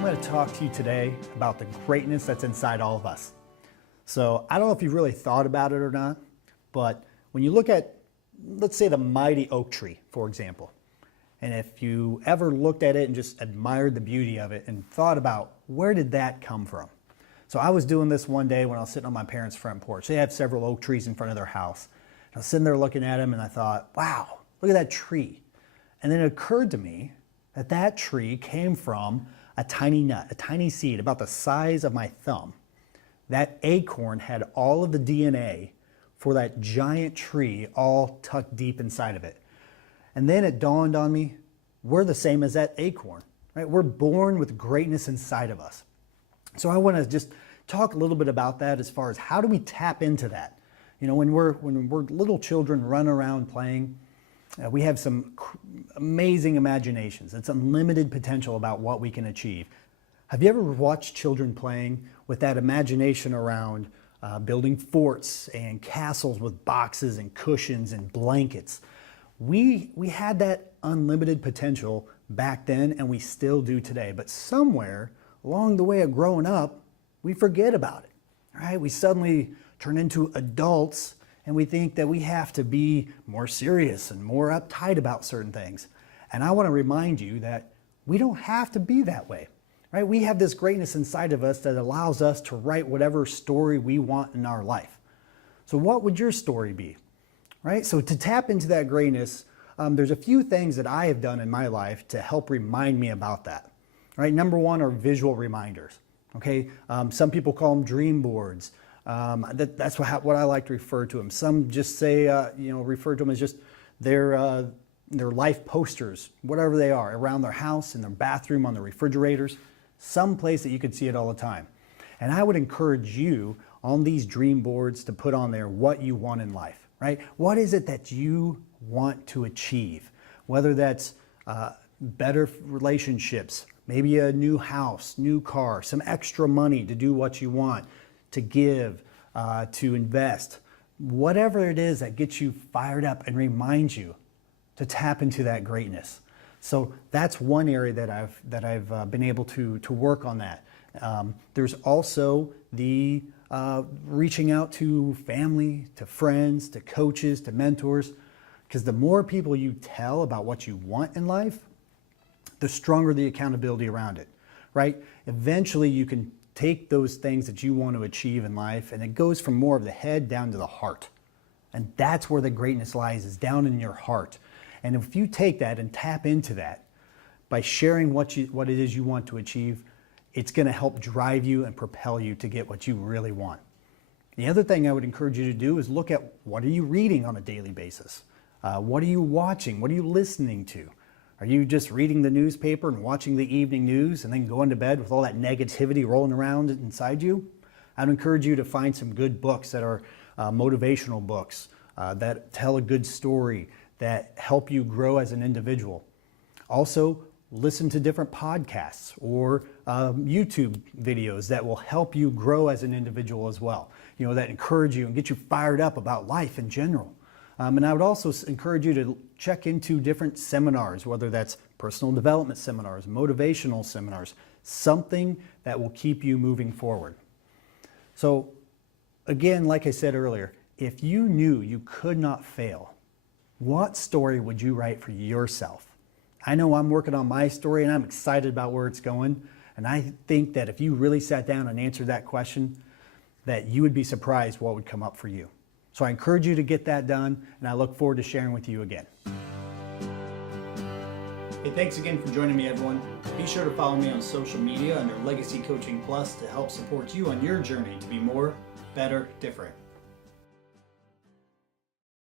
I'm going to talk to you today about the greatness that's inside all of us. So I don't know if you've really thought about it or not, but when you look at, let's say, the mighty oak tree, for example, and if you ever looked at it and just admired the beauty of it and thought about where did that come from? So I was doing this one day when I was sitting on my parents' front porch. They have several oak trees in front of their house. I was sitting there looking at them and I thought, wow, look at that tree. And then it occurred to me that that tree came from a tiny nut, a tiny seed about the size of my thumb. That acorn had all of the DNA for that giant tree all tucked deep inside of it. And then it dawned on me, we're the same as that acorn, right? We're born with greatness inside of us. So I want to just talk a little bit about that as far as how do we tap into that? You know, when we're little children run around playing, we have some amazing imaginations. It's unlimited potential about what we can achieve. Have you ever watched children playing with that imagination around building forts and castles with boxes and cushions and blankets? We had that unlimited potential back then, and we still do today. But somewhere along the way of growing up, we forget about it, right? We suddenly turn into adults and we think that we have to be more serious and more uptight about certain things. And I want to remind you that we don't have to be that way, right? We have this greatness inside of us that allows us to write whatever story we want in our life. So what would your story be, right? So to tap into that greatness, there's a few things that I have done in my life to help remind me about that, right? Number one are visual reminders, okay? Some people call them dream boards. That's what I like to refer to them. Some just say, refer to them as just their life posters, whatever they are, around their house, in their bathroom, on their refrigerators, some place that you could see it all the time. And I would encourage you on these dream boards to put on there what you want in life, right? What is it that you want to achieve? Whether that's better relationships, maybe a new house, new car, some extra money to do what you want, to give, to invest, whatever it is that gets you fired up and reminds you to tap into that greatness. So that's one area that I've been able to work on that. There's also the reaching out to family, to friends, to coaches, to mentors, because the more people you tell about what you want in life, the stronger the accountability around it, right? Eventually you can take those things that you want to achieve in life, and it goes from more of the head down to the heart. And that's where the greatness lies, is down in your heart. And if you take that and tap into that by sharing what it is you want to achieve, it's going to help drive you and propel you to get what you really want. The other thing I would encourage you to do is look at what are you reading on a daily basis? What are you watching? What are you listening to? Are you just reading the newspaper and watching the evening news and then going to bed with all that negativity rolling around inside you? I'd encourage you to find some good books that are motivational books that tell a good story, that help you grow as an individual. Also, listen to different podcasts or YouTube videos that will help you grow as an individual as well. You know, that encourage you and get you fired up about life in general. And I would also encourage you to check into different seminars, whether that's personal development seminars, motivational seminars, something that will keep you moving forward. So again, like I said earlier, if you knew you could not fail, what story would you write for yourself? I know I'm working on my story and I'm excited about where it's going. And I think that if you really sat down and answered that question, that you would be surprised what would come up for you. So I encourage you to get that done, and I look forward to sharing with you again. Hey, thanks again for joining me, everyone. Be sure to follow me on social media under Legacy Coaching Plus to help support you on your journey to be more, better, different.